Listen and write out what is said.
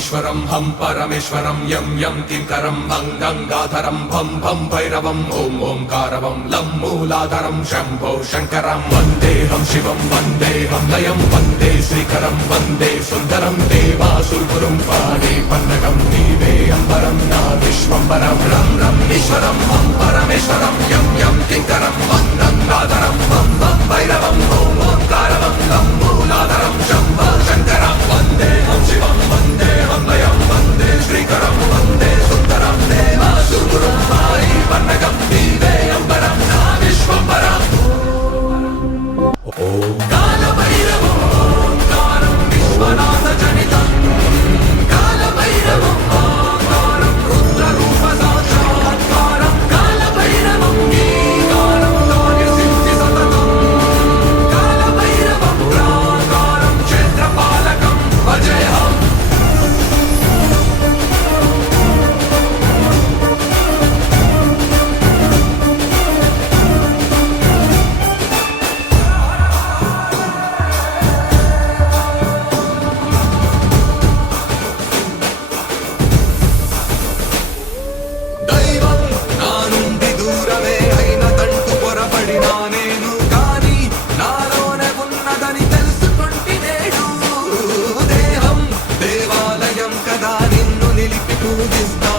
ఈశ్వరం హం పరమేశ్వరం యం యం కింకరం భం గంగాధరం భం భం భైరవం ఓం ఓంకారవం లం మూలాధరం శంభో శంకరం వందేహం శివం వందేహం లయం వందే శ్రీకరం వందే సుందరం దేవాసురపురం పాడే పన్నగం నీవే అంబరం నా విశ్వంబరం రం రం ఈశ్వరం హం పరమేశ్వరం యం యం కింకరం భం గంగాధరం భం భం భైరవం ఓం ఓంకారవం లం మూలాధరం శంభో శంకరం వందేహం శివం వందేహం లయం వందే శ్రీకరం వందే సుందరం దేవాసురపురం పాడే పన్నగం నీవే అంబరం నా విశ్వంబరం ఓం కాలభైరవం ఓంకారం విశ్వనాథ జనితం కాలభైరవం ఓంకారం రుద్రరూప సాక్షాత్కారం కాలభైరవం గీకారం కార్యసిద్ధి సతతం కాలభైరవం ప్రాకారం క్షేత్రపాలకం భజేహం దైవం నా నుండి దూరమే అయినదంటూ పొరపడినా నేను కానీ నాలోనే ఉన్నదని తెలుసుకుంటి నేడు దేహం దేవాలయం కదా నిన్ను నిలిపి పూజిస్తా